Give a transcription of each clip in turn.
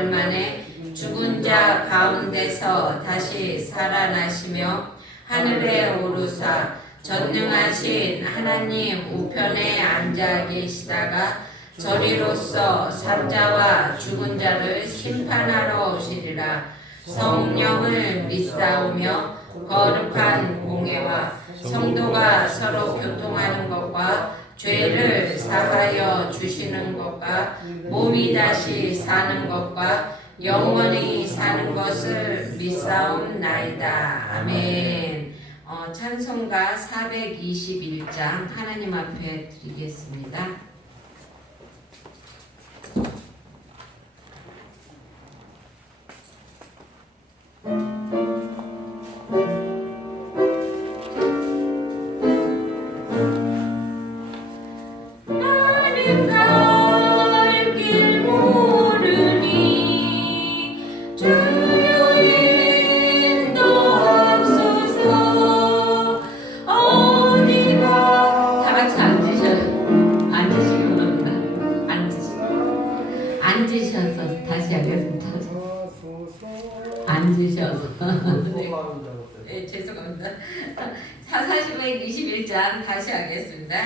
사흘 만에 죽은 자 가운데서 다시 살아나시며 하늘에 오르사 전능하신 하나님 우편에 앉아 계시다가 저리로서 산자와 죽은 자를 심판하러 오시리라. 성령을 믿사오며 거룩한 공회와 성도가 서로 교통하는 것과 죄를 사하여 주시는 것과 몸이 다시 사는 것과 영원히 사는 것을 믿사옵나이다. 아멘. 찬송가 421장 하나님 앞에 드리겠습니다. 앉으셔서 다시 하겠습니다. 앉으셔서. 네, 죄송합니다. 421장 다시 하겠습니다.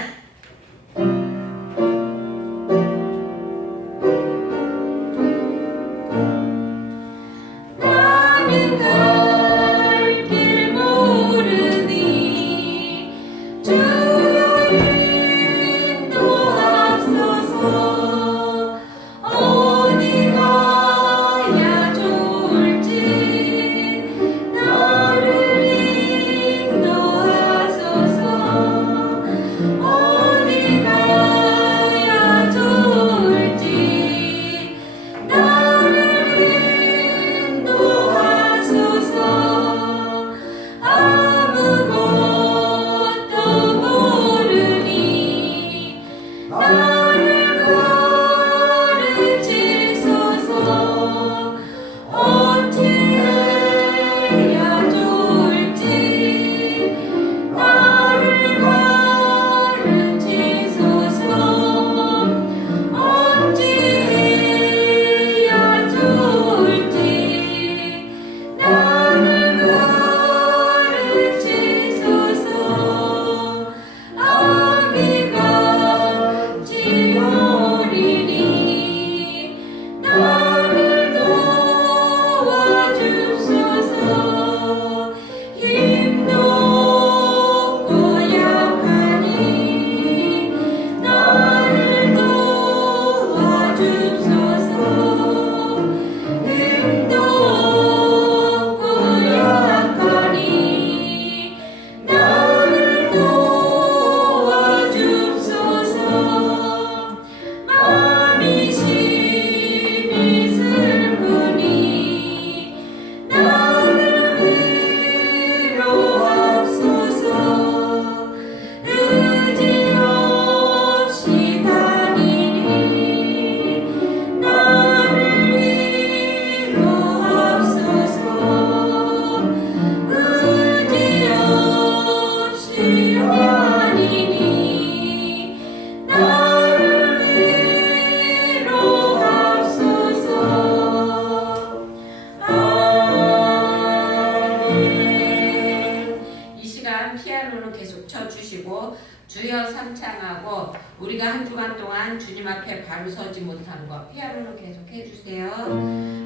주여 삼창하고 우리가 한 주간 동안 주님 앞에 바로 서지 못한 거 피아노로 계속 해주세요.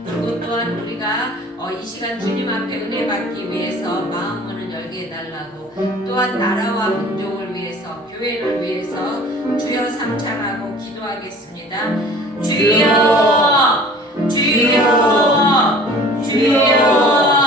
그리고 또한 우리가 이 시간 주님 앞에 은혜 받기 위해서 마음 문을 열게 해달라고, 또한 나라와 민족을 위해서 교회를 위해서 주여 삼창하고 기도하겠습니다. 주여 주여 주여.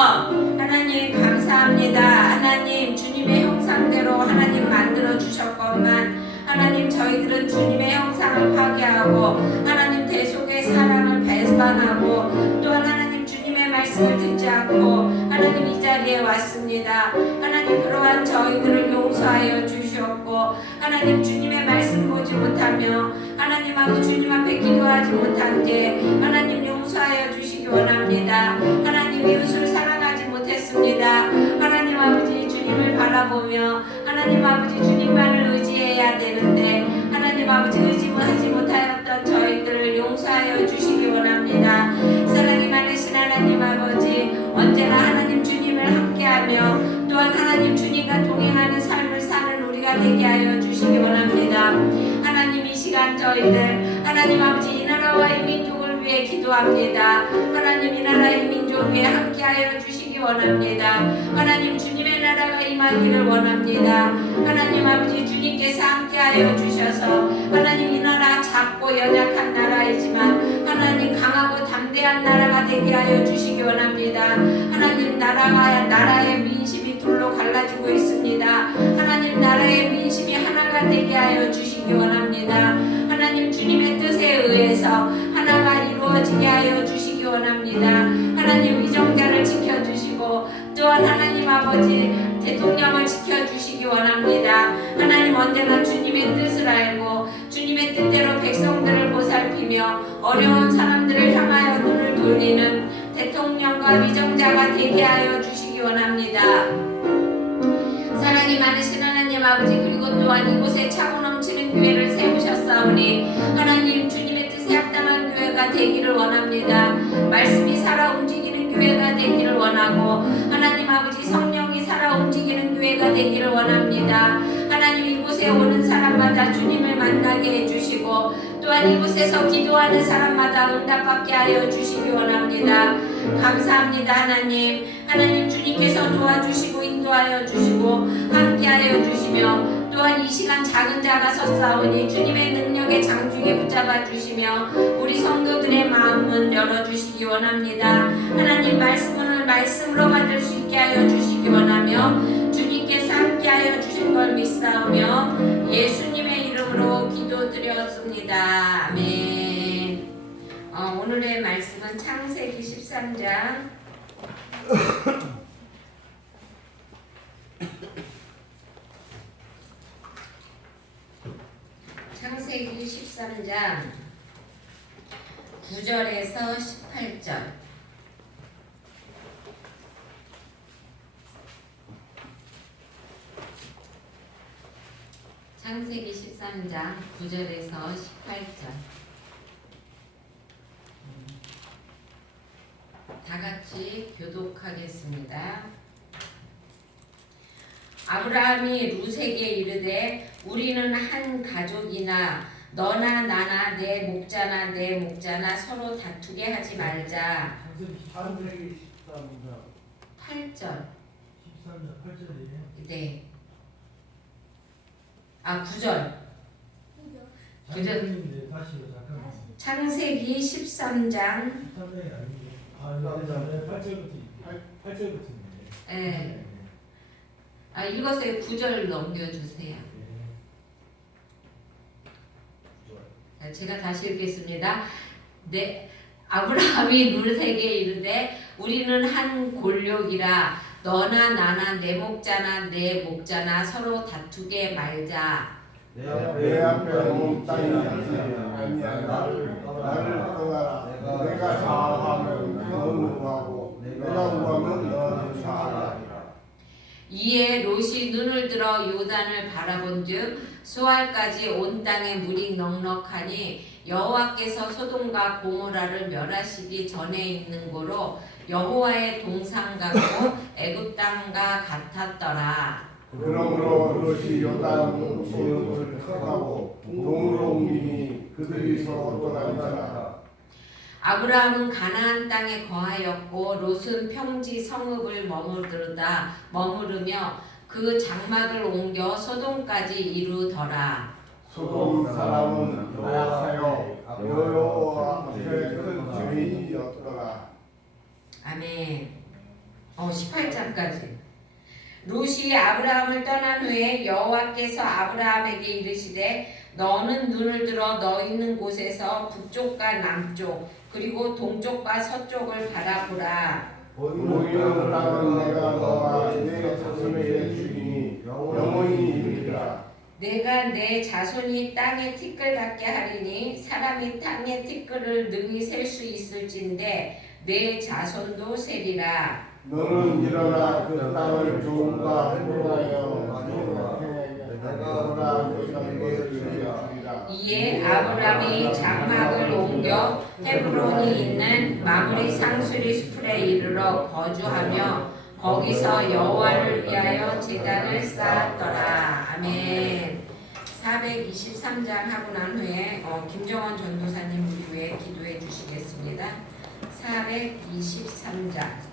하나님 감사합니다. 하나님 주님의 형상대로 하나님 만들어 주셨건만 하나님 저희들은 주님의 형상을 파괴하고 하나님 대속의 사랑을 배반하고 또한 하나님 주님의 말씀을 듣지 않고 하나님 이 자리에 왔습니다. 하나님 그러한 저희들을 용서하여 주시옵고 하나님 주님의 말씀 보지 못하며 하나님 아버지 주님 앞에 기도하지 못한 게 하나님 용서하여 주시기 원합니다. 하나님 이웃을 사랑하지 못했습니다. 하나님 아버지 주님을 바라보며 하나님 아버지 주님만을 의지해야 되는데 하나님 아버지 의지하지 못하였던 저희들을 용서하여 주시기 원합니다. 저희들 하나님 아버지 이 나라와 이 민족을 위해 기도합니다. 하나님 이 나라 이 민족 위해 함께하여 주시기 원합니다. 하나님 주님의 나라가 임하기를 원합니다. 하나님 아버지 주님께서 함께하여 주셔서 하나님 이 나라 작고 연약한 나라이지만 하나님 강하고 담대한 나라가 되게 하여 주시기 원합니다. 하나님 나라의 민심이 둘로 갈라지고 있습니다. 하나님 나라의 민심이 하나가 되게 하여 주시기 원합니다. 하나님 주님의 뜻에 의해서 하나가 이루어지게 하여 주시기 원합니다. 하나님 위정자를 지켜주시고 또한 하나님 아버지 대통령을 지켜주시기 원합니다. 하나님 언제나 주님의 뜻을 알고 주님의 뜻대로 백성들을 보살피며 어려운 사람들을 향하여 눈을 돌리는 대통령과 위정자가 되게 하여 주시기 원합니다. 사랑이 많으신 하나님 아버지 그리고 또한 이곳에 차고 넘치는 교회를 세우셨사오니 하나님 주님의 뜻에 합당한 교회가 되기를 원합니다. 말씀이 살아 움직이는 교회가 되기를 원하고 하나님 아버지 성령이 살아 움직이는 교회가 되기를 원합니다. 하나님 이곳에 오는 사람마다 주님을 만나게 해주시고 또한 이곳에서 기도하는 사람마다 응답받게 하여 주시기 원합니다. 감사합니다. 하나님 주님께서 도와주시고 인도하여 주시고 함께하여 주시며 또한 이 시간 작은 자가 섰사오니 주님의 능력의 장중에 붙잡아 주시며 우리 성도들의 마음은 열어주시기 원합니다. 하나님 말씀을 말씀으로 받을 수 있게 하여 주시기 원하며 주님께서 함께하여 주실 걸 믿사오며 예수님의 이름으로 기도드렸습니다. 아멘. 오늘의 말씀은 창세기 13장 창세기 13장 9절에서 18절. 창세기 13장 9절에서 18절. 다 같이 교독하겠습니다. 아브라함이 룻에게 이르되 우리는 한 가족이나 너나 나나 내 목자나 내 목자나 서로 다투게 하지 말자. 8절. 13장 8절이에요. 네. 9절. 9절. 다시요. 잠깐만. 창세기 13장 13장이 아니고 8절부터 네. 읽었어요. 9절 넘겨주세요. 제가 다시 읽겠습니다. 네, 아브라함이 룻에게 이르되 우리는 한 골욕이라 너나 나나 내 목자나 내 목자나 서로 다투게 말자. 내 앞에 온 땅이 아니야. 나를 떠나라. 내가 좌하면 너는 우하고 내가 우하면 너는 좌하라. 이에 롯이 눈을 들어 요단을 바라본즉 수알까지 온 땅에 물이 넉넉하니 여호와께서 소돔과 고모라를 멸하시기 전에 있는 고로 여호와의 동상 같고 애굽 땅과 같았더라. 그러므로 롯이 요단 지역을 택하고 동으로 옮기니 그들이 서로 떠나니라. 아브라함은 가나안 땅에 거하였고 롯은 평지 성읍을 머무르며 그 장막을 옮겨 소돔까지 이루더라. 소돔 사람은 나약하여 여호와 앞에 큰 죄인이었더라. 아멘. 18장까지. 롯이 아브라함을 떠난 후에 여호와께서 아브라함에게 이르시되 너는 눈을 들어 너 있는 곳에서 북쪽과 남쪽 그리고 동쪽과 서쪽을 바라보라. 보이는 땅은 내가 너와 내 자손에게 주리니 영원히 이르리라. 내가 내 자손이 땅의 티끌 같게 하리니 사람이 땅의 티끌을 능히 셀 수 있을진데 내 자손도 세리라. 너는 일어나 그 땅을 좋음과 행복하여 내가 너에게 주리라. 이에 아브라함이 장막을 옮겨 헤브론이 있는 마므리 상수리 숲에 이르러 거주하며 거기서 여호와를 위하여 제단을 쌓았더라. 아멘. 423장 하고 난 후에 김정원 전도사님 우리 위해 기도해 주시겠습니다. 423장.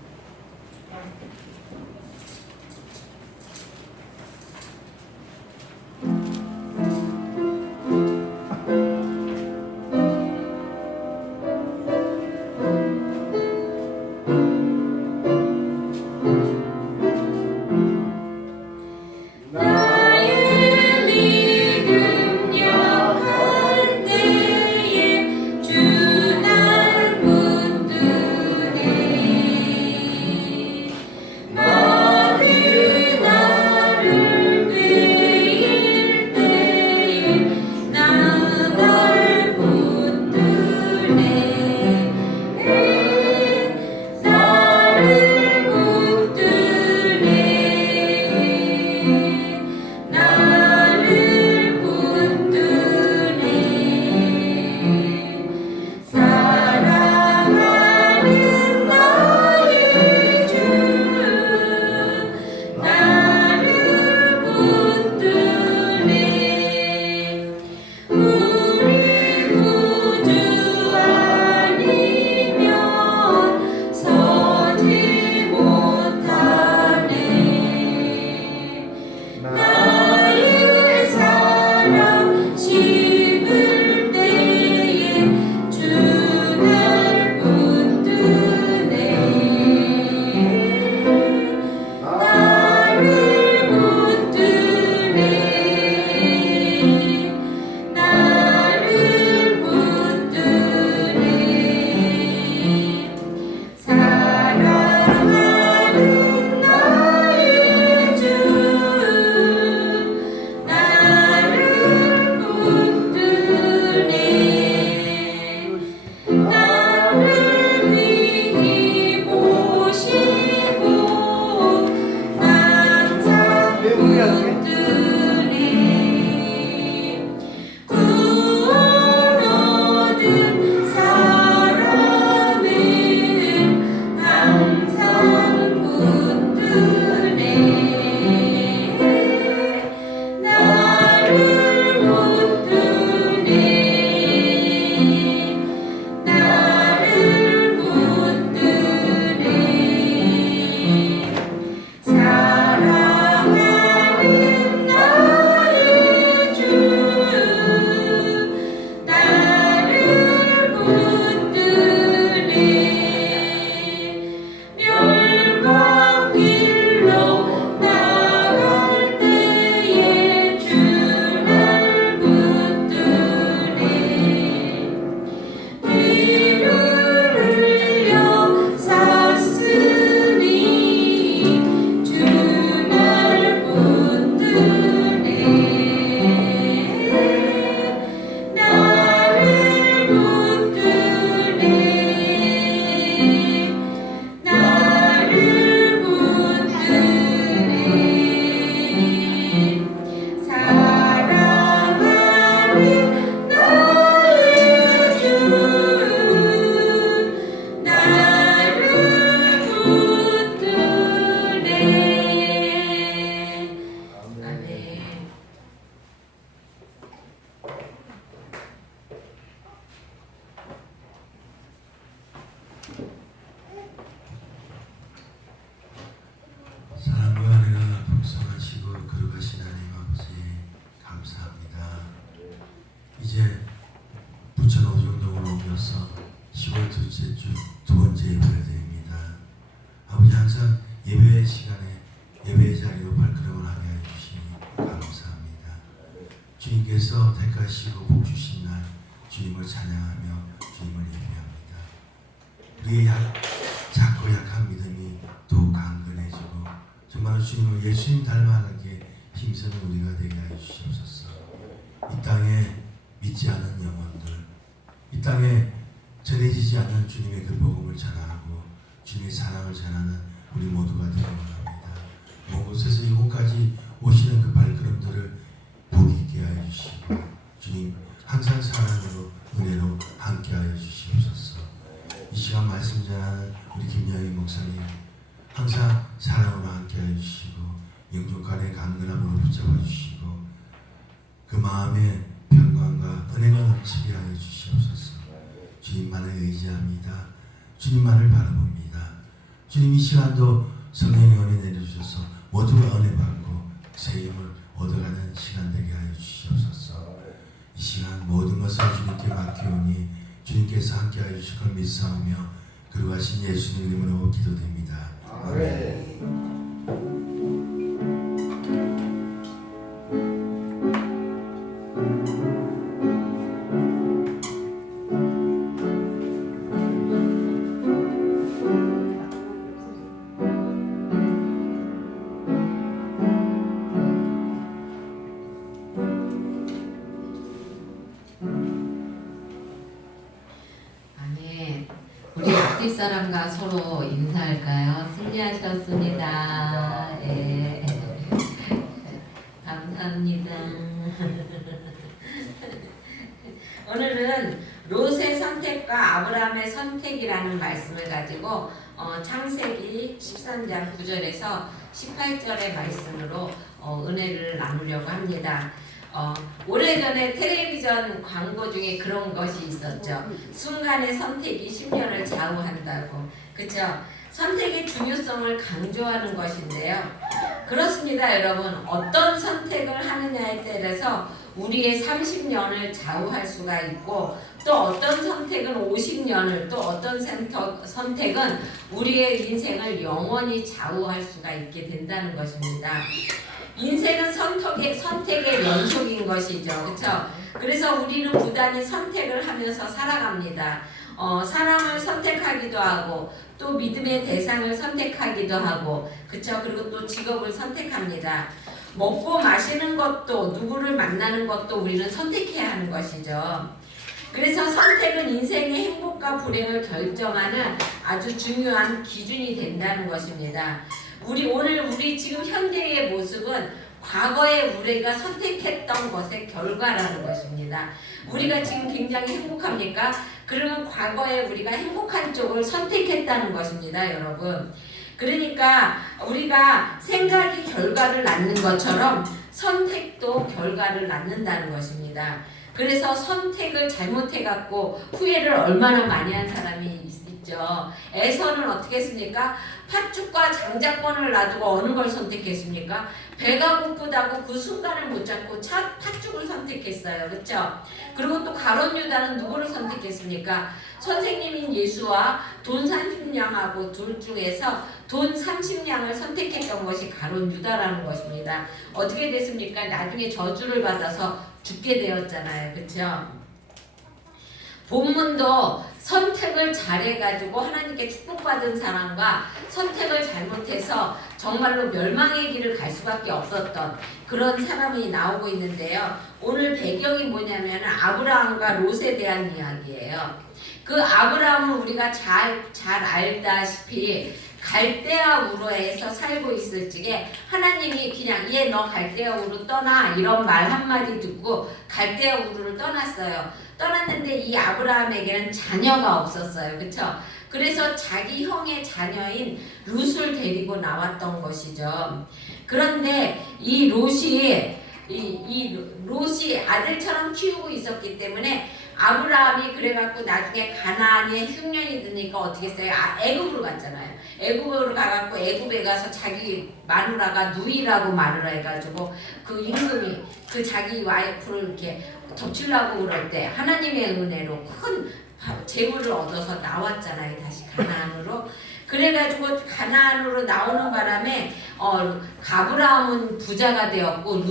주님께서 택하시고 복 주신 날 주님을 찬양하며 주님을 예배합니다. 우리의 작고 약한 믿음이 더욱 강건해지고 정말 주님을 예수님 닮아가게 힘쓰는 우리가 되게 하여 주시옵소서. 이 땅에 믿지 않은 영혼들, 이 땅에 전해지지 않는 주님의 그 복음을 전하고 주님의 사랑을 전하는 우리 모두가 되기 원합니다. 먼 곳에서 이곳까지 오시는 그 발걸음들을 복이 있게 하여 주시고 주님 항상 사랑으로 은혜로 함께 하여 주시옵소서. 이 시간 말씀 전하는 우리 김영희 목사님 항상 사랑으로 함께 하여 주시고 영종간의 강건함으로 붙잡아 주시고 그 마음에 평강과 은혜가 넘치게 하여 주시옵소서. 주님만을 의지합니다. 주님만을 바라봅니다. 주님 이 시간도 성령의 은혜 내려주셔서 모두가 은혜 받고 새 힘을 얻어가는 시간 되게 하여 주시옵소서. 이 시간 모든 것을 주님께 맡기오니 주님께서 함께 하여 주실 걸 믿사오며 그러하신 예수님 이름으로 기도됩니다. 아멘. 아멘. 우리 앞뒷 사람과 서로 인사할까요? 승리하셨습니다. 예. 감사합니다. 오늘은 롯의 선택과 아브라함의 선택이라는 말씀을 가지고 창세기 13장 9절에서 18절의 말씀으로 은혜를 나누려고 합니다. 오래전에 텔레비전 광고 중에 그런 것이 있었죠. 순간의 선택이 10년을 좌우한다고. 그렇죠? 선택의 중요성을 강조하는 것인데요. 그렇습니다, 여러분. 어떤 선택을 하느냐에 따라서 우리의 30년을 좌우할 수가 있고 또 어떤 선택은 50년을 또 어떤 선택은 우리의 인생을 영원히 좌우할 수가 있게 된다는 것입니다. 인생은 선택의 연속인 것이죠. 그렇죠? 그래서 우리는 부단히 선택을 하면서 살아갑니다. 사람을 선택하기도 하고 또 믿음의 대상을 선택하기도 하고 그렇죠? 그리고 또 직업을 선택합니다. 먹고 마시는 것도 누구를 만나는 것도 우리는 선택해야 하는 것이죠. 그래서 선택은 인생의 행복과 불행을 결정하는 아주 중요한 기준이 된다는 것입니다. 우리 지금 현재의 모습은 과거에 우리가 선택했던 것의 결과라는 것입니다. 우리가 지금 굉장히 행복합니까? 그러면 과거에 우리가 행복한 쪽을 선택했다는 것입니다, 여러분. 그러니까 우리가 생각이 결과를 낳는 것처럼 선택도 결과를 낳는다는 것입니다. 그래서 선택을 잘못해갖고 후회를 얼마나 많이 한 사람이 있죠. 에서는 어떻게 했습니까? 팥죽과 장자권을 놔두고 어느 걸 선택했습니까? 배가 고프다고 그 순간을 못 잡고 팥죽을 선택했어요. 그렇죠? 그리고 또 가룟 유다는 누구를 선택했습니까? 선생님인 예수와 돈 30냥하고 둘 중에서 돈 30냥을 선택했던 것이 가룟 유다라는 것입니다. 어떻게 됐습니까? 나중에 저주를 받아서 죽게 되었잖아요. 그렇죠? 본문도 선택을 잘해가지고 하나님께 축복받은 사람과 선택을 잘못해서 정말로 멸망의 길을 갈 수밖에 없었던 그런 사람이 나오고 있는데요. 오늘 배경이 뭐냐면 아브라함과 롯에 대한 이야기예요. 그 아브라함은 우리가 잘 알다시피 갈대아 우르에서 살고 있을 적에 하나님이 그냥 얘 너 갈대아 우르 떠나 이런 말 한마디 듣고 갈대아 우르를 떠났어요. 떠났는데 이 아브라함에게는 자녀가 없었어요. 그렇죠? 그래서 자기 형의 자녀인 룻을 데리고 나왔던 것이죠. 그런데 이 롯이 아들처럼 키우고 있었기 때문에 아브라함이 그래갖고 나중에 가나안에 흉년이 드니까 어떻게 했어요? 애굽으로 갔잖아요. 애굽으로 가갖고 애굽에 가서 자기 마누라가 누이라고 말을 해가지고 그 임금이 그 자기 와이프를 이렇게 덮치려고 그럴 때 하나님의 은혜로 큰 재물을 얻어서 나왔잖아요. 다시 가나안으로. 그래가지고 가나안으로 나오는 바람에 아브라함은 부자가 되었고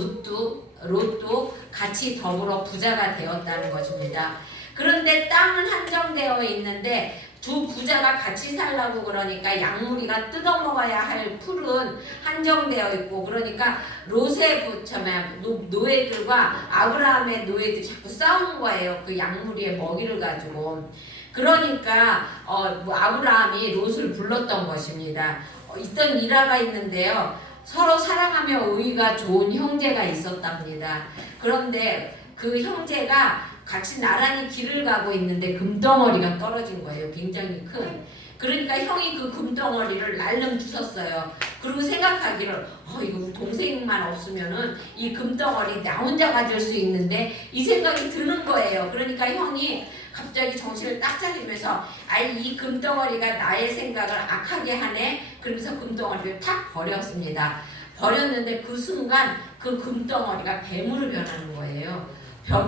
롯도 같이 더불어 부자가 되었다는 것입니다. 그런데 땅은 한정되어 있는데 두 부자가 같이 살라고 그러니까 약물이가 뜯어먹어야 할 풀은 한정되어 있고 그러니까 롯의 노예들과 아브라함의 노예들이 자꾸 싸우는 거예요. 그 약물이의 먹이를 가지고. 그러니까 아브라함이 롯을 불렀던 것입니다. 있던 일화가 있는데요. 서로 사랑하며 의가 좋은 형제가 있었답니다. 그런데 그 형제가 같이 나란히 길을 가고 있는데 금덩어리가 떨어진 거예요. 굉장히 큰. 그러니까 형이 그 금덩어리를 날름 주웠어요. 그리고 생각하기를 이거 우리 동생만 없으면은 이 금덩어리 나 혼자 가질 수 있는데 이 생각이 드는 거예요. 그러니까 형이 갑자기 정신을 딱 차리면서 이 금덩어리가 나의 생각을 악하게 하네. 그러면서 금덩어리를 탁 버렸습니다. 버렸는데 그 순간 그 금덩어리가 뱀으로 변하는 거예요.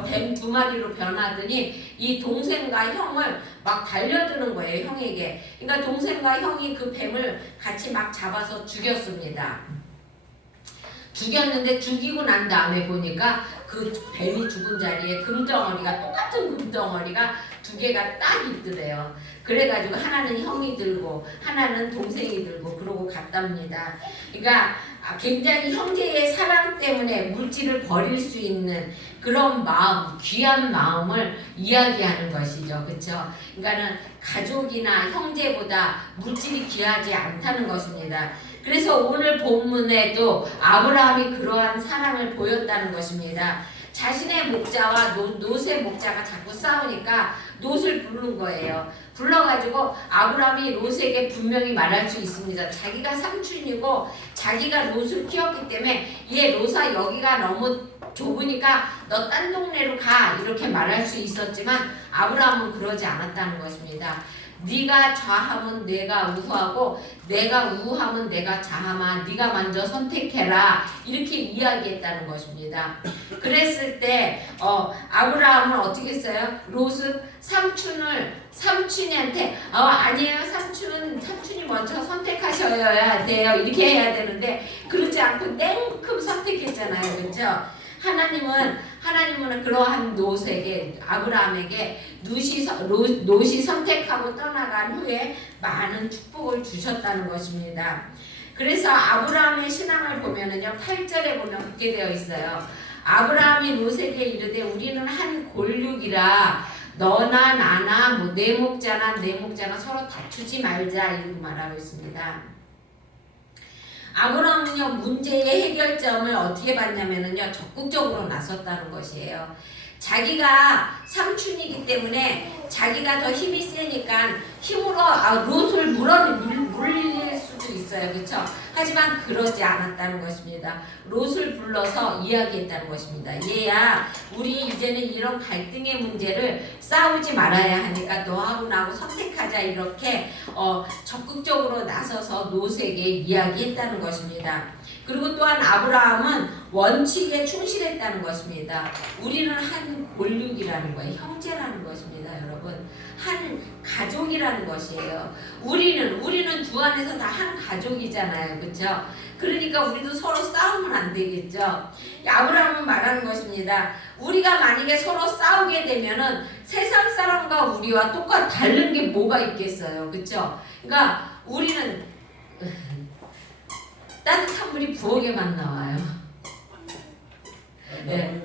뱀 2마리로 변하더니 이 동생과 형을 막 달려드는 거예요. 형에게. 그러니까 동생과 형이 그 뱀을 같이 막 잡아서 죽였습니다. 죽였는데 죽이고 난 다음에 보니까 그 뱀이 죽은 자리에 금덩어리가 똑같은 금덩어리가 2개가 딱 있더래요. 그래가지고 하나는 형이 들고 하나는 동생이 들고 그러고 갔답니다. 그러니까 굉장히 형제의 사랑 때문에 물질을 버릴 수 있는 그런 마음, 귀한 마음을 이야기하는 것이죠. 그렇죠? 그러니까는 가족이나 형제보다 물질이 귀하지 않다는 것입니다. 그래서 오늘 본문에도 아브라함이 그러한 사랑을 보였다는 것입니다. 자신의 목자와 롯의 목자가 자꾸 싸우니까 롯을 부른 거예요. 불러가지고 아브라함이 롯에게 분명히 말할 수 있습니다. 자기가 삼촌이고 자기가 롯을 키웠기 때문에 얘 롯아 여기가 너무 좁으니까 너 딴 동네로 가 이렇게 말할 수 있었지만 아브라함은 그러지 않았다는 것입니다. 네가 좌하면 내가 우하고 내가 우하면 내가 좌하마 네가 먼저 선택해라 이렇게 이야기했다는 것입니다. 그랬을 때 아브라함은 어떻게 했어요? 롯은 삼촌한테 아니에요 삼촌이 먼저 선택하셔야 돼요 이렇게 해야 되는데 그러지 않고 냉큼 선택했잖아요. 그렇죠? 하나님은 그러한 롯에게 아브라함에게 롯이 선택하고 떠나간 후에 많은 축복을 주셨다는 것입니다. 그래서 아브라함의 신앙을 보면은요 8절에 보면 그렇게 되어 있어요. 아브라함이 롯에게 이르되 우리는 한 골육이라 너나 나나 내 목자나 서로 다투지 말자 이렇게 말하고 있습니다. 아브라함은요 문제의 해결점을 어떻게 봤냐면은요 적극적으로 나섰다는 것이에요. 자기가 삼촌이기 때문에 자기가 더 힘이 세니까 힘으로 롯을 물릴 수도 있어요. 그렇죠? 하지만 그러지 않았다는 것입니다. 롯을 불러서 이야기했다는 것입니다. 얘야 우리 이제는 이런 갈등의 문제를 싸우지 말아야 하니까 너하고 나하고 선택하자 이렇게 적극적으로 나서서 롯에게 이야기했다는 것입니다. 그리고 또한 아브라함은 원칙에 충실했다는 것입니다. 우리는 한 골육이라는 거예요. 형제라는 것입니다. 여러분 한 가족이라는 것이에요. 우리는 주 안에서 다 한 가족이잖아요. 그렇죠? 그러니까 우리도 서로 싸우면 안 되겠죠. 아브라함은 말하는 것입니다. 우리가 만약에 서로 싸우게 되면은 세상 사람과 우리와 다른 게 뭐가 있겠어요. 그렇죠? 그러니까 우리는 따뜻한 물이 부엌에만 나와요. 네.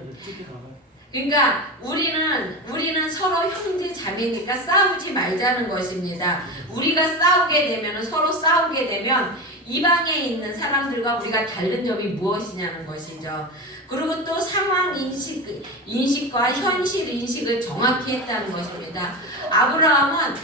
그러니까 우리는 서로 형제 자매니까 싸우지 말자는 것입니다. 우리가 서로 싸우게 되면 이 방에 있는 사람들과 우리가 다른 점이 무엇이냐는 것이죠. 그리고 또 상황 인식과 현실 인식을 정확히 했다는 것입니다. 아브라함은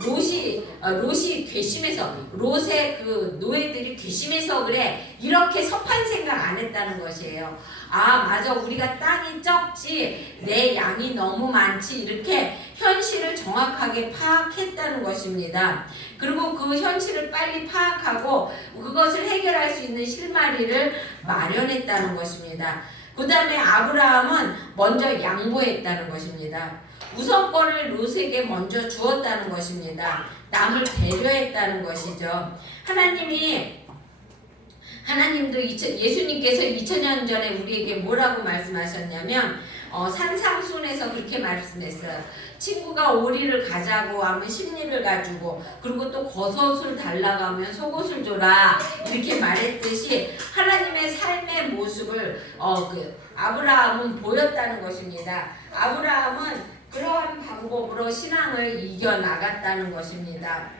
롯이 괘씸해서 롯의 그 노예들이 괘씸해서 그래 이렇게 섭한 생각 안 했다는 것이에요. 맞아 우리가 땅이 적지 내 양이 너무 많지 이렇게 현실을 정확하게 파악했다는 것입니다. 그리고 그 현실을 빨리 파악하고 그것을 해결할 수 있는 실마리를 마련했다는 것입니다. 그 다음에 아브라함은 먼저 양보했다는 것입니다. 우선권을 롯에게 먼저 주었다는 것입니다. 남을 배려했다는 것이죠. 하나님도 예수님께서 2000년 전에 우리에게 뭐라고 말씀하셨냐면 산상순에서 그렇게 말씀했어요. 친구가 오리를 가자고 하면 십리를 가지고 그리고 또 겉옷을 달라고 하면 속옷을 줘라 이렇게 말했듯이 하나님의 삶의 모습을 아브라함은 보였다는 것입니다. 아브라함은 그러한 방법으로 신앙을 이겨나갔다는 것입니다.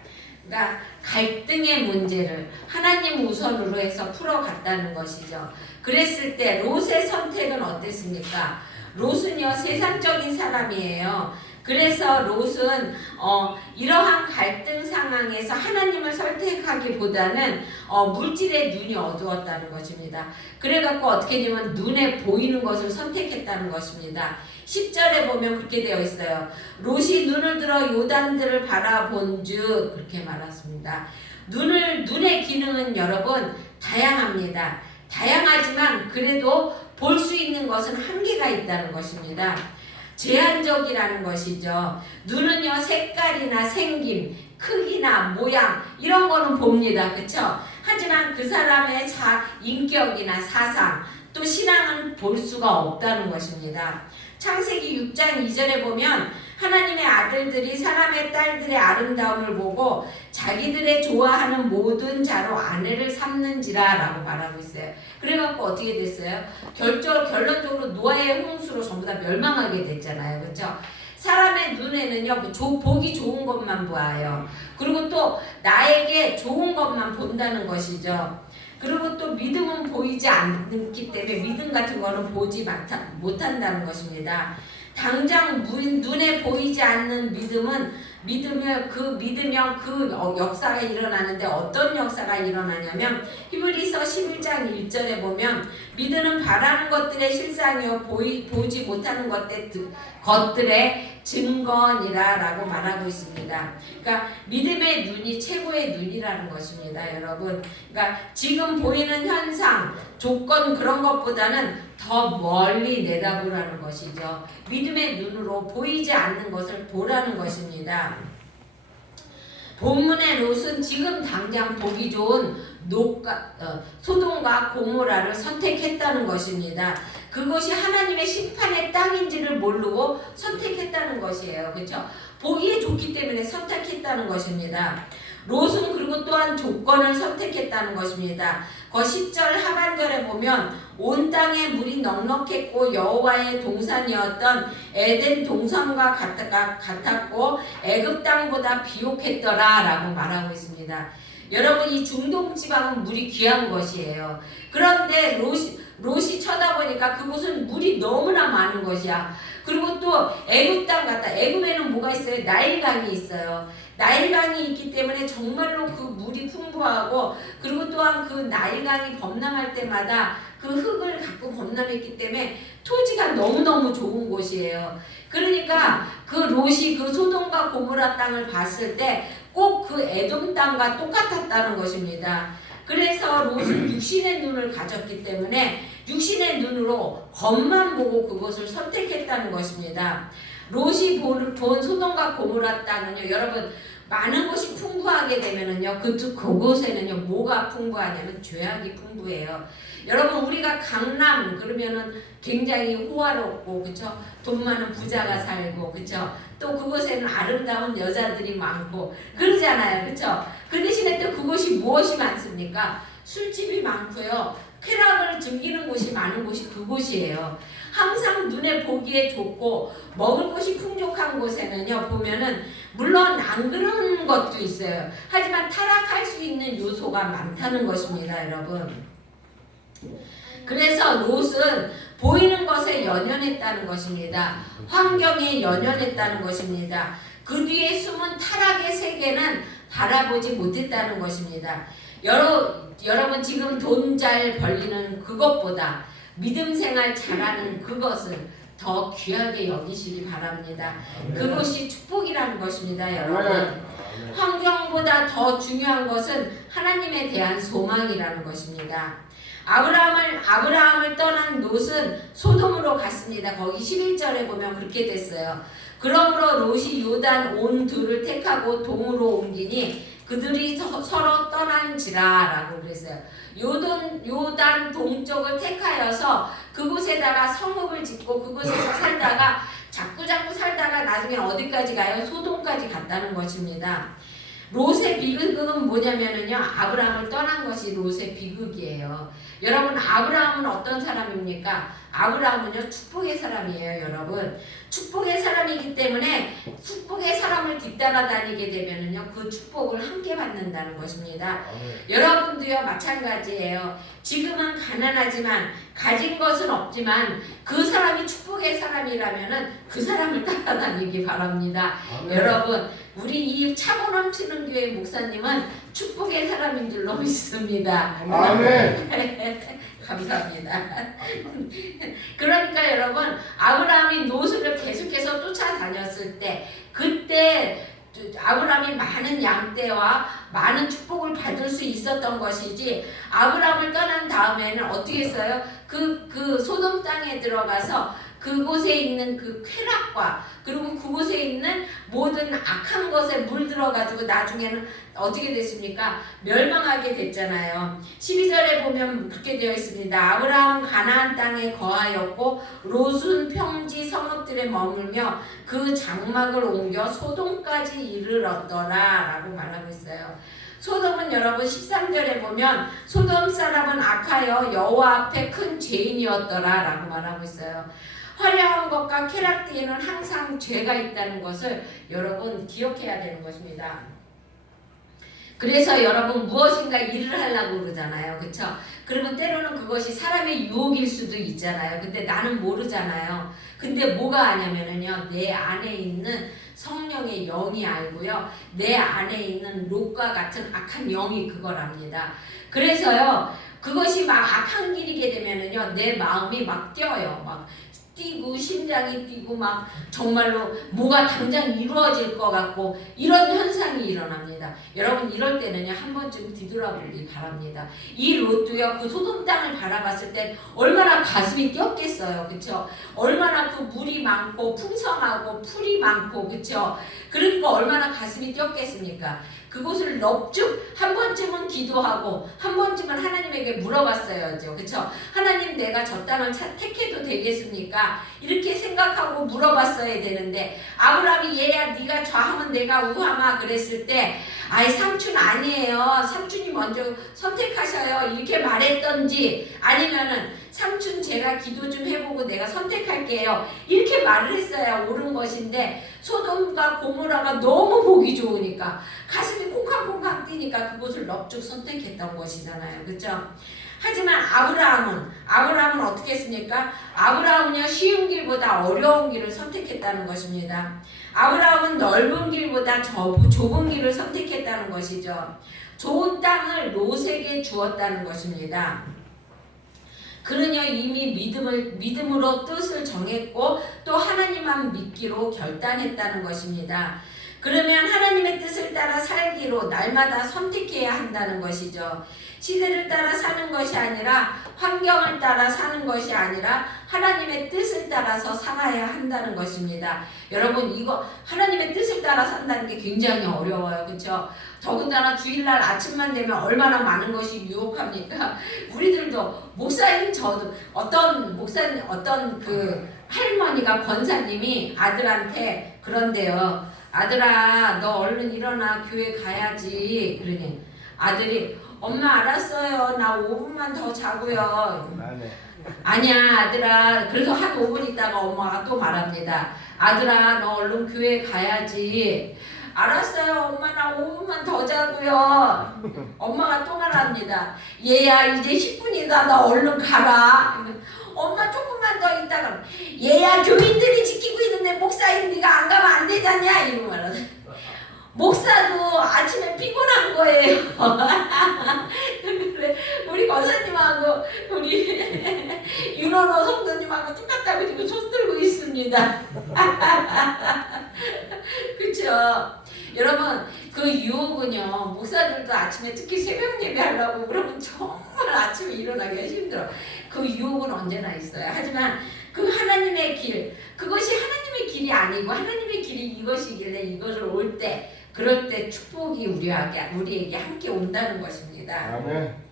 그러니까 갈등의 문제를 하나님 우선으로 해서 풀어갔다는 것이죠. 그랬을 때 롯의 선택은 어땠습니까? 롯은요 세상적인 사람이에요. 그래서 롯은 이러한 갈등 상황에서 하나님을 선택하기보다는 물질의 눈이 어두웠다는 것입니다. 그래갖고 어떻게 되면 눈에 보이는 것을 선택했다는 것입니다. 10절에 보면 그렇게 되어 있어요. 롯이 눈을 들어 요단들을 바라본즉 그렇게 말했습니다. 눈의 기능은 여러분 다양합니다. 다양하지만 그래도 볼 수 있는 것은 한계가 있다는 것입니다. 제한적이라는 것이죠. 눈은요 색깔이나 생김, 크기나 모양 이런 거는 봅니다. 그렇죠? 하지만 그 사람의 인격이나 사상 또 신앙은 볼 수가 없다는 것입니다. 창세기 6장 2절에 보면 하나님의 아들들이 사람의 딸들의 아름다움을 보고 자기들의 좋아하는 모든 자로 아내를 삼는지라 라고 말하고 있어요. 그래갖고 어떻게 됐어요? 결론적으로 노아의 홍수로 전부 다 멸망하게 됐잖아요. 그렇죠? 사람의 눈에는요 보기 좋은 것만 보아요. 그리고 또 나에게 좋은 것만 본다는 것이죠. 그리고 또 믿음은 보이지 않기 때문에 믿음 같은 거는 보지 못한다는 것입니다. 당장 눈에 보이지 않는 믿으면 그 역사가 일어나는데 어떤 역사가 일어나냐면 히브리서 11장 1절에 보면 믿음은 바라는 것들의 실상이요 보지 못하는 것들의 증거니라 라고 말하고 있습니다. 그러니까 믿음의 눈이 최고의 눈이라는 것입니다. 여러분, 그러니까 지금 보이는 현상, 조건 그런 것보다는 더 멀리 내다보라는 것이죠. 믿음의 눈으로 보이지 않는 것을 보라는 것입니다. 본문의 롯은 지금 당장 보기 좋은 소돔과 고모라를 선택했다는 것입니다. 그것이 하나님의 심판의 땅인지를 모르고 선택했다는 것이에요. 그렇죠? 보기에 좋기 때문에 선택했다는 것입니다. 롯은 그리고 또한 조건을 선택했다는 것입니다. 그 10절 하반절에 보면 온 땅에 물이 넉넉했고 여호와의 동산이었던 에덴 동산과 같았고 애굽 땅보다 비옥했더라 라고 말하고 있습니다. 여러분 이 중동 지방은 물이 귀한 것이에요. 그런데 롯이 쳐다보니까 그곳은 물이 너무나 많은 것이야. 그리고 또 애굽 땅 같다. 애굽에는 뭐가 있어요? 나일강이 있어요. 나일강이 있기 때문에 정말로 그 물이 풍부하고 그리고 또한 그 나일강이 범람할 때마다 그 흙을 갖고 범람했기 때문에 토지가 너무너무 좋은 곳이에요. 그러니까 그 롯이 그 소돔과 고모라 땅을 봤을 때 꼭 그 에돔 땅과 똑같았다는 것입니다. 그래서 롯은 육신의 눈을 가졌기 때문에 육신의 눈으로 겉만 보고 그것을 선택했다는 것입니다. 롯이 본 소돔과 고모라 땅은요, 여러분 많은 것이 풍부하게 되면은요, 그곳에는요 뭐가 풍부하냐면 죄악이 풍부해요. 여러분 우리가 강남 그러면은 굉장히 호화롭고 그쵸? 돈 많은 부자가 살고 그쵸? 또 그곳에는 아름다운 여자들이 많고 그러잖아요. 그쵸? 그 대신에 또 그곳이 무엇이 많습니까? 술집이 많고요. 쾌락을 즐기는 곳이 많은 곳이 그곳이에요. 항상 눈에 보기에 좋고 먹을 것이 풍족한 곳에는요 보면은 물론 안 그런 것도 있어요. 하지만 타락할 수 있는 요소가 많다는 것입니다. 여러분. 그래서 롯은 보이는 것에 연연했다는 것입니다. 환경에 연연했다는 것입니다. 그 뒤에 숨은 타락의 세계는 바라보지 못했다는 것입니다. 여러분 지금 돈 잘 벌리는 그것보다 믿음 생활 잘하는 그것을 더 귀하게 여기시기 바랍니다. 그것이 축복이라는 것입니다. 여러분 환경보다 더 중요한 것은 하나님에 대한 소망이라는 것입니다. 아브라함을 떠난 롯은 소돔으로 갔습니다. 거기 11절에 보면 그렇게 됐어요. 그러므로 롯이 요단 온 둘을 택하고 동으로 옮기니 그들이 서로 떠난지라 라고 그랬어요. 요단 동쪽을 택하여서 그곳에다가 성읍을 짓고 그곳에서 살다가 자꾸 살다가 나중에 어디까지 가요? 소돔까지 갔다는 것입니다. 롯의 비극은 뭐냐면은요, 아브라함을 떠난 것이 롯의 비극이에요. 여러분, 아브라함은 어떤 사람입니까? 아브라함은요, 축복의 사람이에요, 여러분. 축복의 사람이기 때문에 축복의 사람을 뒤따라다니게 되면은요, 그 축복을 함께 받는다는 것입니다. 여러분도요, 마찬가지예요. 지금은 가난하지만 가진 것은 없지만 그 사람이 축복의 사람이라면은 그 사람을 따라다니기 바랍니다. 여러분, 우리 이 차고 넘치는 교회 목사님은 축복의 사람인 줄로 믿습니다. 아멘. 감사합니다. 그러니까 여러분, 아브라함이 롯을 계속해서 쫓아다녔을 때, 그때 아브라함이 많은 양떼와 많은 축복을 받을 수 있었던 것이지, 아브라함을 떠난 다음에는 어떻게 했어요? 그 소돔 땅에 들어가서 그곳에 있는 그 쾌락과 그리고 그곳에 있는 모든 악한 것에 물들어가지고 나중에는 어떻게 됐습니까? 멸망하게 됐잖아요. 12절에 보면 그렇게 되어 있습니다. 아브라함은 가나안 땅에 거하였고 롯은 평지 성읍들에 머물며 그 장막을 옮겨 소돔까지 이르렀더라 라고 말하고 있어요. 소돔은 여러분 13절에 보면 소돔 사람은 악하여 여호와 앞에 큰 죄인이었더라 라고 말하고 있어요. 화려한 것과 쾌락 뒤에는 항상 죄가 있다는 것을 여러분 기억해야 되는 것입니다. 그래서 여러분 무엇인가 일을 하려고 그러잖아요. 그렇죠? 그러면 때로는 그것이 사람의 유혹일 수도 있잖아요. 근데 나는 모르잖아요. 근데 뭐가 아냐면은요, 내 안에 있는 성령의 영이 알고요, 내 안에 있는 롯과 같은 악한 영이 그걸 압니다. 그래서요, 그것이 막 악한 길이게 되면은요, 내 마음이 막 뛰어요. 막 뛰고 심장이 뛰고 막 정말로 뭐가 당장 이루어질 것 같고 이런 현상이 일어납니다. 여러분, 이럴 때는요, 한 번쯤 뒤돌아보기 바랍니다. 이 롯도요, 그 소돔 땅을 바라봤을 때 얼마나 가슴이 뛰었겠어요. 그쵸? 얼마나 그 물이 많고 풍성하고 풀이 많고, 그쵸? 그러니까 얼마나 가슴이 뛰었겠습니까? 그곳을 넙죽 한 번쯤은 기도하고 한 번쯤은 하나님에게 물어봤어야죠. 그쵸? 하나님, 내가 저 땅을 택해도 되겠습니까? 이렇게 생각하고 물어봤어야 되는데, 아브라함이 얘야 네가 좌하면 내가 우하마 그랬을 때, 아이 삼촌 아니에요, 삼촌이 먼저 선택하셔요 이렇게 말했던지, 아니면은 삼촌 제가 기도 좀 해보고 내가 선택할게요 이렇게 말을 했어야 옳은 것인데, 소돔과 고모라가 너무 보기 좋으니까 가슴이 콩캉콩캉 뛰니까 그곳을 넙죽 선택했던 것이잖아요. 그렇죠? 하지만 아브라함은 어떻게 했습니까? 아브라함은요, 쉬운 길보다 어려운 길을 선택했다는 것입니다. 아브라함은 넓은 길보다 좁은 길을 선택했다는 것이죠. 좋은 땅을 롯에게 주었다는 것입니다. 그는요, 이미 믿음으로 뜻을 정했고 또 하나님만 믿기로 결단했다는 것입니다. 그러면 하나님의 뜻을 따라 살기로 날마다 선택해야 한다는 것이죠. 시대를 따라 사는 것이 아니라, 환경을 따라 사는 것이 아니라 하나님의 뜻을 따라서 살아야 한다는 것입니다. 여러분, 이거 하나님의 뜻을 따라 산다는 게 굉장히 어려워요. 그렇죠? 더군다나 주일날 아침만 되면 얼마나 많은 것이 유혹합니까? 우리들도 목사님, 저도 어떤 그 할머니가, 권사님이 아들한테 그런데요, 아들아 너 얼른 일어나 교회 가야지. 그러니 아들이 엄마 알았어요, 나 5분만 더 자고요. 아니야 아들아. 그래서 한 5분 있다가 엄마가 또 말합니다. 아들아 너 얼른 교회 가야지. 알았어요 엄마, 나 5분만 더 자고요. 엄마가 또 말합니다. 얘야 이제 10분이다, 너 얼른 가라. 엄마 조금만 더 있다가, 얘야 교인들이 지키고 있는데 목사님 네가 안 가면 안 되잖냐 이러고 말하다. 목사도 아침에 피곤한 거예요. 우리 권사님하고 우리 윤원호 성도님하고 똑같다고 지금 손 들고 있습니다. 그렇죠? 여러분, 그 유혹은요, 목사들도 아침에 특히 새벽 예배 하려고 그러면 정말 아침에 일어나기가 힘들어. 그 유혹은 언제나 있어요. 하지만 그 하나님의 길, 그것이 하나님의 길이 아니고 하나님의 길이 이것이길래 이것을 올 때, 그럴 때 축복이 우리에게 함께 온다는 것입니다. 아멘.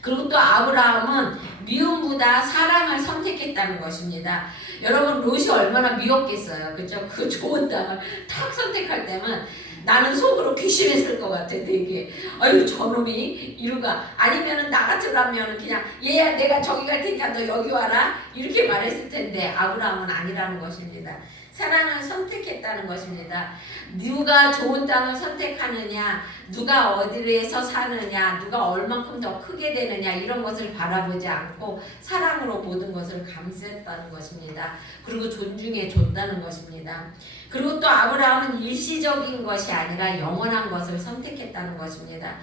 그리고 또 아브라함은 미움보다 사랑을 선택했다는 것입니다. 여러분, 롯이 얼마나 미웠겠어요. 그렇죠? 그 좋은 땅을 탁 선택할 때면 나는 속으로 귀신했을 것 같아 되게. 아유 저놈이 이루가 아니면은 나 같으라면 그냥 얘야 내가 저기 갈 테니까 너 여기 와라 이렇게 말했을 텐데 아브라함은 아니라는 것입니다. 사랑을 선택했다는 것입니다. 누가 좋은 땅을 선택하느냐, 누가 어디에서 사느냐, 누가 얼만큼 더 크게 되느냐 이런 것을 바라보지 않고 사랑으로 모든 것을 감수했다는 것입니다. 그리고 존중해 줬다는 것입니다. 그리고 또 아브라함은 일시적인 것이 아니라 영원한 것을 선택했다는 것입니다.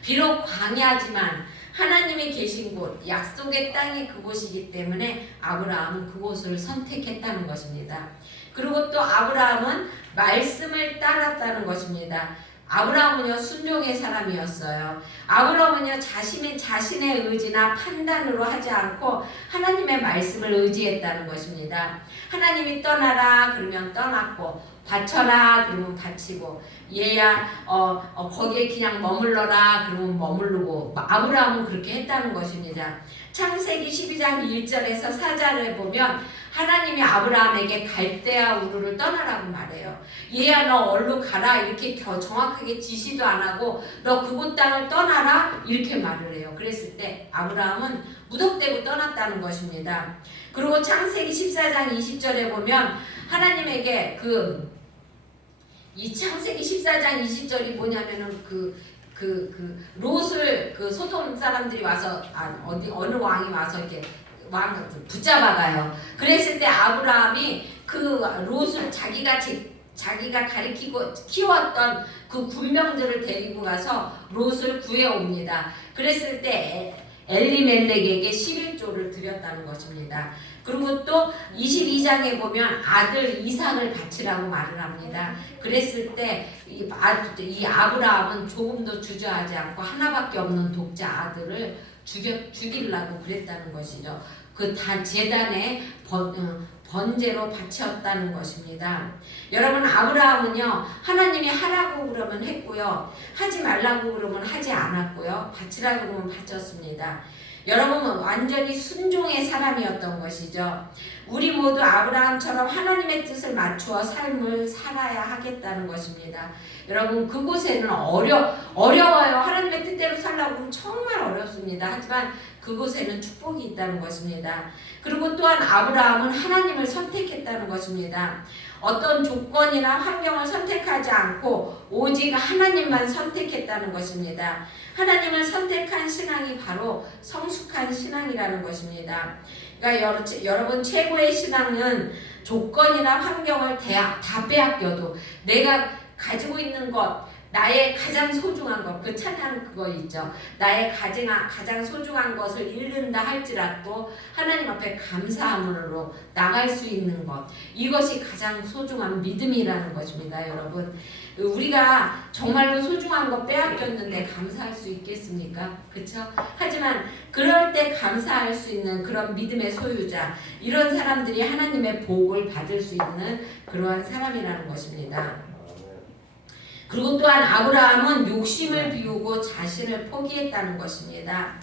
비록 광야지만 하나님이 계신 곳, 약속의 땅이 그곳이기 때문에 아브라함은 그곳을 선택했다는 것입니다. 그리고 또 아브라함은 말씀을 따랐다는 것입니다. 아브라함은요 순종의 사람이었어요. 아브라함은요 자신의 의지나 판단으로 하지 않고 하나님의 말씀을 의지했다는 것입니다. 하나님이 떠나라 그러면 떠났고 바쳐라 그러면 바치고 얘야 거기에 그냥 머물러라 그러면 머무르고 아브라함은 그렇게 했다는 것입니다. 창세기 12장 1절에서 4절에 보면 하나님이 아브라함에게 갈대아 우르를 떠나라고 말해요. 얘야 너 얼른 가라 이렇게 정확하게 지시도 안 하고 너 그곳 땅을 떠나라 이렇게 말을 해요. 그랬을 때 아브라함은 무덕대고 떠났다는 것입니다. 그리고 창세기 14장 20절에 보면 하나님에게 이 창세기 14장 20절이 뭐냐면은 롯을 소돔 사람들이 와서 어느 왕이 와서 이렇게 왕을 붙잡아가요. 그랬을 때 아브라함이 그 롯을 자기가 가리키고 키웠던 그 군병들을 데리고 가서 롯을 구해옵니다. 그랬을 때 엘리멜렉에게 11조를 드렸다는 것입니다. 그리고 또 22장에 보면 아들 이삭을 바치라고 말을 합니다. 그랬을 때 이 아브라함은 조금도 주저하지 않고 하나밖에 없는 독자 아들을 죽이려고 그랬다는 것이죠. 그 제단에 번제로 바쳤다는 것입니다. 여러분 아브라함은요 하나님이 하라고 그러면 했고요 하지 말라고 그러면 하지 않았고요 바치라고 그러면 바쳤습니다. 여러분은 완전히 순종의 사람이었던 것이죠. 우리 모두 아브라함처럼 하나님의 뜻을 맞추어 삶을 살아야 하겠다는 것입니다. 여러분 그곳에는 어려워요. 하나님의 뜻대로 살라고 하면 정말 어렵습니다. 하지만 그곳에는 축복이 있다는 것입니다. 그리고 또한 아브라함은 하나님을 선택했다는 것입니다. 어떤 조건이나 환경을 선택하지 않고 오직 하나님만 선택했다는 것입니다. 하나님을 선택한 신앙이 바로 성숙한 신앙이라는 것입니다. 그러니까 여러분 최고의 신앙은 조건이나 환경을 다 빼앗겨도 내가 가지고 있는 것 나의 가장 소중한 것, 그 찬양 그거 있죠. 나의 가장 소중한 것을 잃는다 할지라도 하나님 앞에 감사함으로 나갈 수 있는 것, 이것이 가장 소중한 믿음이라는 것입니다. 여러분 우리가 정말로 소중한 것 빼앗겼는데 감사할 수 있겠습니까? 그렇죠? 하지만 그럴 때 감사할 수 있는 그런 믿음의 소유자, 이런 사람들이 하나님의 복을 받을 수 있는 그러한 사람이라는 것입니다. 그리고 또한 아브라함은 욕심을 비우고 자신을 포기했다는 것입니다.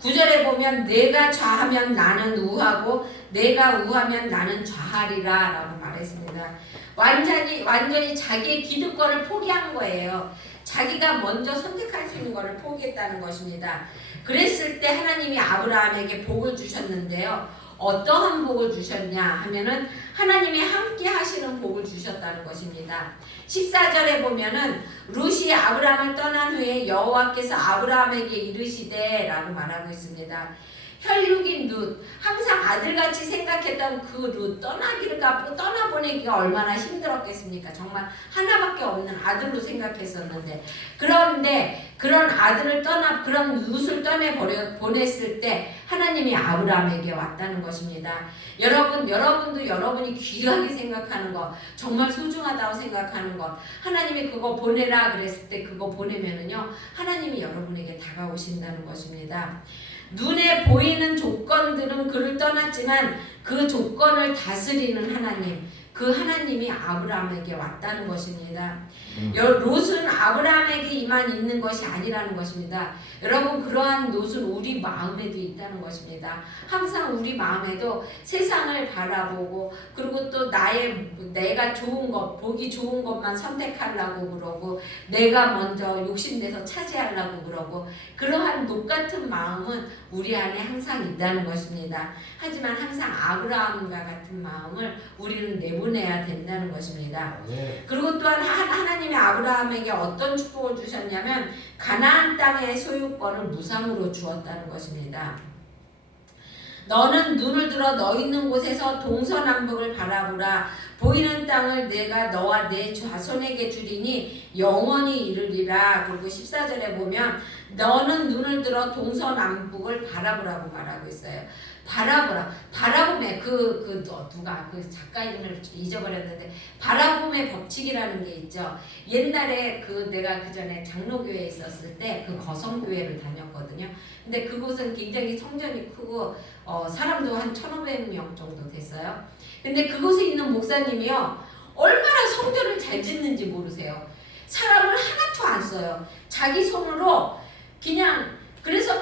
9절에 보면 내가 좌하면 나는 우하고 내가 우하면 나는 좌하리라 라고 말했습니다. 완전히 자기의 기득권을 포기한 거예요. 자기가 먼저 선택할 수 있는 것을 포기했다는 것입니다. 그랬을 때 하나님이 아브라함에게 복을 주셨는데요. 어떠한 복을 주셨냐 하면은 하나님이 함께 하시는 복을 주셨다는 것입니다. 14절에 보면은 룻이 아브라함을 떠난 후에 여호와께서 아브라함에게 이르시되 라고 말하고 있습니다. 혈육인 룻, 항상 아들같이 생각했던 그 룻 떠나보내기가 얼마나 힘들었겠습니까? 정말 하나밖에 없는 아들로 생각했었는데, 그런데 그런 아들을 그런 룻을 보냈을 때 하나님이 아브라함에게 왔다는 것입니다. 여러분도 여러분이 귀하게 생각하는 것, 정말 소중하다고 생각하는 것, 하나님이 그거 보내라 그랬을 때 그거 보내면은요 하나님이 여러분에게 다가오신다는 것입니다. 눈에 보이는 조건들은 그를 떠났지만 그 조건을 다스리는 하나님, 그 하나님이 아브라함에게 왔다는 것입니다. 롯은 아브라함에게만 있는 것이 아니라는 것입니다. 여러분, 그러한 롯은 우리 마음에도 있다는 것입니다. 항상 우리 마음에도 세상을 바라보고, 그리고 또 내가 좋은 것, 보기 좋은 것만 선택하려고 그러고, 내가 먼저 욕심내서 차지하려고 그러고, 그러한 롯 같은 마음은 우리 안에 항상 있다는 것입니다. 하지만 항상 아브라함과 같은 마음을 우리는 내보내야 된다는 것입니다. 그리고 또한 하나님이 아브라함에게 어떤 축복을 주셨냐면 가나안 땅의 소유권을 무상으로 주었다는 것입니다. 너는 눈을 들어 너 있는 곳에서 동서남북을 바라보라. 보이는 땅을 내가 너와 내 자손에게 주리니 영원히 이르리라. 그리고 14절에 보면 너는 눈을 들어 동서남북을 바라보라고 말하고 있어요. 바라보라. 바라봄의 누가 그 작가 이름을 잊어버렸는데 바라봄의 법칙이라는 게 있죠. 옛날에 내가 그 전에 장로교회에 있었을 때 그 거성교회를 다녔거든요. 근데 그곳은 굉장히 성전이 크고 사람도 한 1,500명 정도 됐어요. 근데 그곳에 있는 목사님이요, 얼마나 성전을 잘 짓는지 모르세요. 사람을 하나도 안 써요. 자기 손으로 그냥. 그래서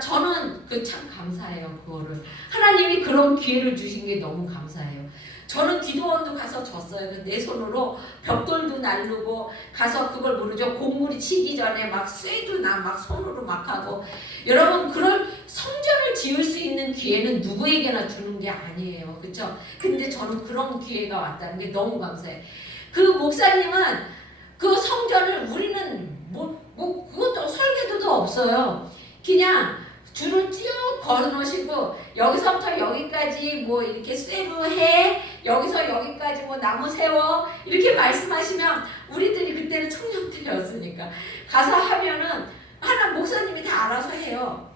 저는 참 감사해요. 그거를 하나님이 그런 기회를 주신 게 너무 감사해요. 저는 기도원도 가서 졌어요. 내 손으로 벽돌도 날르고 가서 그걸 모르죠. 곡물이 치기 전에 막 쇠도 막 손으로 막 하고. 여러분, 그런 성전을 지을 수 있는 기회는 누구에게나 주는 게 아니에요. 그렇죠? 근데 저는 그런 기회가 왔다는 게 너무 감사해요. 그 목사님은 그 성전을 우리는 그것도 설계도도 없어요. 그냥 줄을 쭉 걸어놓으시고 여기서부터 여기까지 뭐 이렇게 쇠로 해, 여기서 여기까지 뭐 나무 세워, 이렇게 말씀하시면 우리들이 그때는 청년들이었으니까 가서 하면은 목사님이 다 알아서 해요.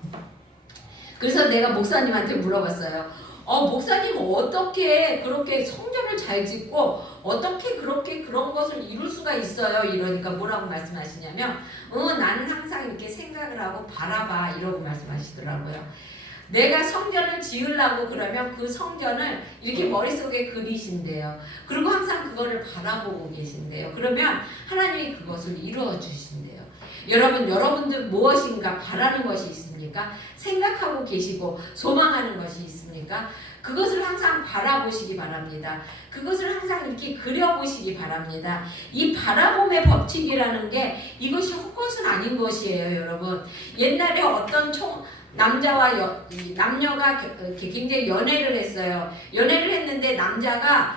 그래서 내가 목사님한테 물어봤어요. 목사님 어떻게 그렇게 성전을 잘 짓고 어떻게 그렇게 그런 것을 이룰 수가 있어요? 이러니까 뭐라고 말씀하시냐면 나는 항상 이렇게 생각을 하고 바라봐, 이러고 말씀하시더라고요. 내가 성전을 지으려고 그러면 그 성전을 이렇게 머릿속에 그리신대요. 그리고 항상 그거를 바라보고 계신대요. 그러면 하나님이 그것을 이루어 주신대요. 여러분들 무엇인가 바라는 것이 있습니까? 생각하고 계시고 소망하는 것이 있습니까? 그것을 항상 바라보시기 바랍니다. 그것을 항상 이렇게 그려보시기 바랍니다. 이 바라봄의 법칙이라는 게 이것이 헛것은 아닌 것이에요, 여러분. 옛날에 어떤 남자와 남녀가 굉장히 연애를 했어요. 연애를 했는데 남자가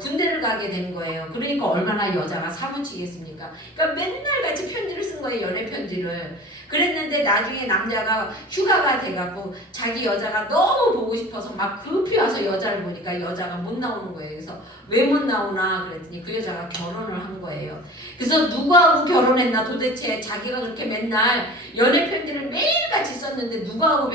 군대를 가게 된 거예요. 그러니까 얼마나 여자가 사무치겠습니까? 그러니까 맨날 같이 편지를 쓴 거예요, 연애 편지를. 그랬는데 나중에 남자가 휴가가 돼갖고 자기 여자가 너무 보고 싶어서 막 급히 와서 여자를 보니까 여자가 못 나오는 거예요. 그래서 왜 못 나오나 그랬더니 그 여자가 결혼을 한 거예요. 그래서 누구하고 결혼했나, 도대체 자기가 그렇게 맨날 연애 편지를 매일같이 썼는데 누구하고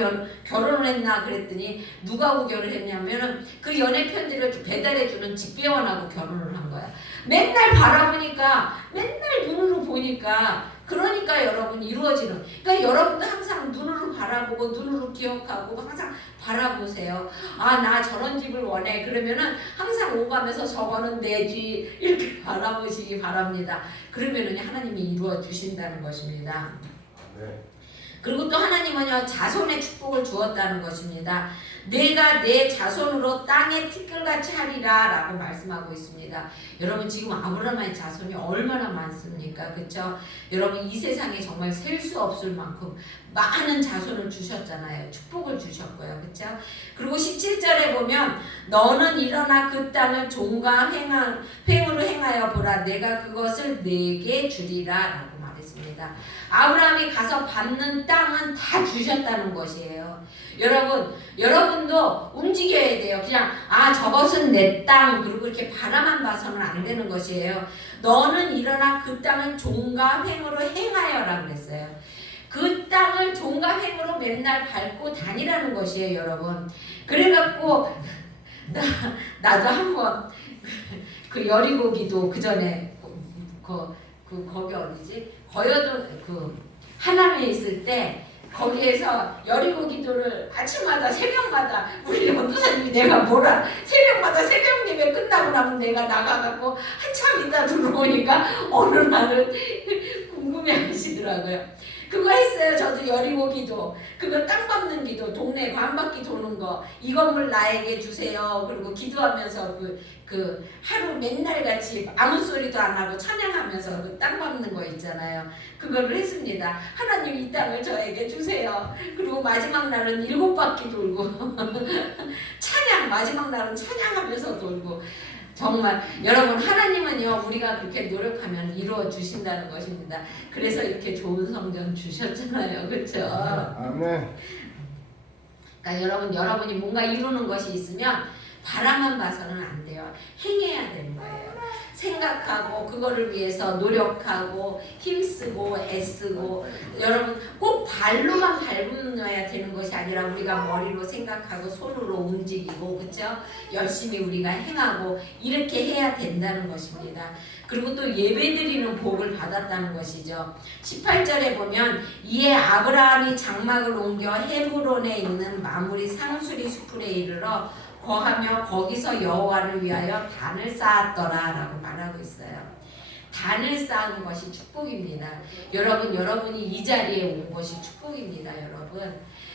결혼을 했나 그랬더니 누구하고 결혼했냐면은 그 연애 편지를 배달해주는 집배원하고 결혼을 한 거야. 맨날 바라보니까, 맨날 눈으로 보니까, 그러니까 여러분 이루어지는. 그러니까 여러분도 항상 눈으로 바라보고 눈으로 기억하고 항상 바라보세요. 나 저런 집을 원해. 그러면은 항상 오가면서 저거는 내 집, 이렇게 바라보시기 바랍니다. 그러면은 하나님이 이루어 주신다는 것입니다. 네. 그리고 또 하나님은요, 자손의 축복을 주었다는 것입니다. 내가 내 자손으로 땅의 티끌같이 하리라 라고 말씀하고 있습니다. 여러분, 지금 아브라함의 자손이 얼마나 많습니까? 그렇죠? 여러분, 이 세상에 정말 셀 수 없을 만큼 많은 자손을 주셨잖아요. 축복을 주셨고요. 그렇죠? 그리고 17절에 보면 너는 일어나 그 땅을 종과 횡으로 행하여 보라. 내가 그것을 내게 주리라 라고 말했습니다. 아브라함이 가서 받는 땅은 다 주셨다는 것이에요. 여러분도 움직여야 돼요. 그냥 저것은 내 땅, 그리고 이렇게 바라만 봐서는 안 되는 것이에요. 너는 일어나 그 땅을 종과 횡으로 행하여라 그랬어요. 그 땅을 종과 횡으로 맨날 밟고 다니라는 것이에요, 여러분. 그래갖고 나도 한번 그 여리고기도 그 전에 거기 어디지? 거여도 하남에 있을 때 거기에서 여리고 기도를 아침마다 새벽마다 우리 원도사님이 내가 뭐라 새벽마다 새벽 예배 끝나고 나면 내가 나가갖고 한참 있다 들어오니까 어느 날은 궁금해 하시더라고요. 그거 했어요. 저도 여리고 기도, 그거 땅 밟는 기도, 동네 한 바퀴 도는 거, 이 건물 나에게 주세요. 그리고 기도하면서 그 하루 맨날 같이 아무 소리도 안 하고 찬양하면서 그 땅 밟는 거 있잖아요. 그거를 했습니다. 하나님 이 땅을 저에게 주세요. 그리고 마지막 날은 7바퀴 돌고 찬양, 마지막 날은 찬양하면서 돌고. 정말 여러분, 하나님은요 우리가 그렇게 노력하면 이루어 주신다는 것입니다. 그래서 이렇게 좋은 성전 주셨잖아요, 그렇죠? 아멘. 그러니까 여러분이 뭔가 이루는 것이 있으면 바라만 봐서는 안 돼요. 행해야 되는 거예요. 생각하고 그거를 위해서 노력하고 힘쓰고 애쓰고. 여러분 꼭 발로만 밟아야 되는 것이 아니라 우리가 머리로 생각하고 손으로 움직이고, 그렇죠? 열심히 우리가 행하고 이렇게 해야 된다는 것입니다. 그리고 또 예배드리는 복을 받았다는 것이죠. 18절에 보면 이에 아브라함이 장막을 옮겨 헤브론에 있는 마무리 상수리 숲에 이르러 거하며 거기서 여호와를 위하여 단을 쌓았더라라고 말하고 있어요. 단을 쌓은 것이 축복입니다. 여러분이 이 자리에 온 것이 축복입니다.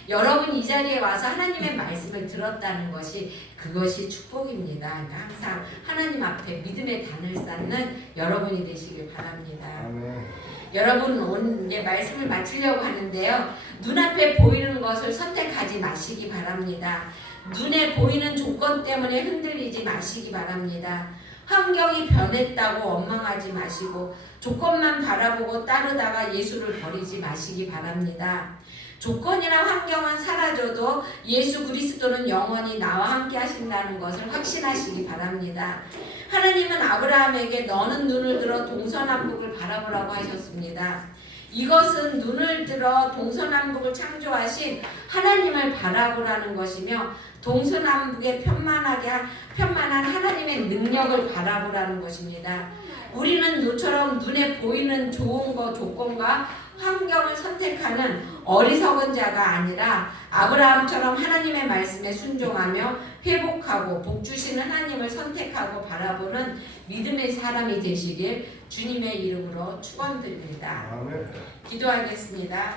여러분이 이 자리에 와서 하나님의 말씀을 들었다는 것이 그것이 축복입니다. 그러니까 항상 하나님 앞에 믿음의 단을 쌓는 여러분이 되시길 바랍니다. 아멘. 여러분 오늘 이제 말씀을 마치려고 하는데요. 눈앞에 보이는 것을 선택하지 마시기 바랍니다. 눈에 보이는 조건 때문에 흔들리지 마시기 바랍니다. 환경이 변했다고 원망하지 마시고 조건만 바라보고 따르다가 예수를 버리지 마시기 바랍니다. 조건이나 환경은 사라져도 예수 그리스도는 영원히 나와 함께 하신다는 것을 확신하시기 바랍니다. 하나님은 아브라함에게 너는 눈을 들어 동서남북을 바라보라고 하셨습니다. 이것은 눈을 들어 동서남북을 창조하신 하나님을 바라보라는 것이며 동서남북에 편만한 하나님의 능력을 바라보라는 것입니다. 우리는 너처럼 눈에 보이는 좋은 것, 조건과 환경을 선택하는 어리석은 자가 아니라 아브라함처럼 하나님의 말씀에 순종하며 회복하고 복 주시는 하나님을 선택하고 바라보는 믿음의 사람이 되시길 주님의 이름으로 축원드립니다. 아멘. 기도하겠습니다.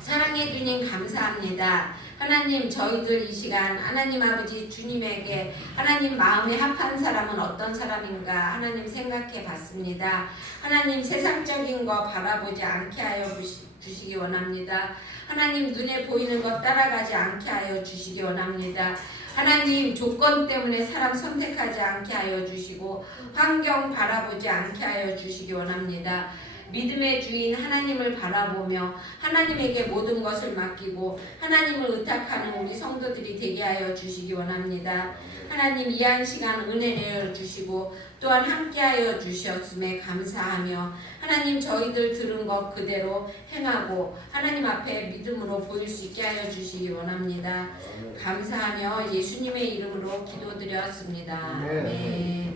사랑해 주님 감사합니다. 하나님, 저희들 이 시간 하나님 아버지 주님에게 하나님 마음에 합한 사람은 어떤 사람인가 하나님 생각해 봤습니다. 하나님 세상적인 거 바라보지 않게 하여 주시기 원합니다. 하나님 눈에 보이는 것 따라가지 않게 하여 주시기 원합니다. 하나님 조건 때문에 사람 선택하지 않게 하여 주시고 환경 바라보지 않게 하여 주시기 원합니다. 믿음의 주인 하나님을 바라보며 하나님에게 모든 것을 맡기고 하나님을 의탁하는 우리 성도들이 되게 하여 주시기 원합니다. 하나님 이 한 시간 은혜 내어 주시고 또한 함께 하여 주셨음에 감사하며 하나님 저희들 들은 것 그대로 행하고 하나님 앞에 믿음으로 보일 수 있게 하여 주시기 원합니다. 감사하며 예수님의 이름으로 기도드렸습니다. 아멘.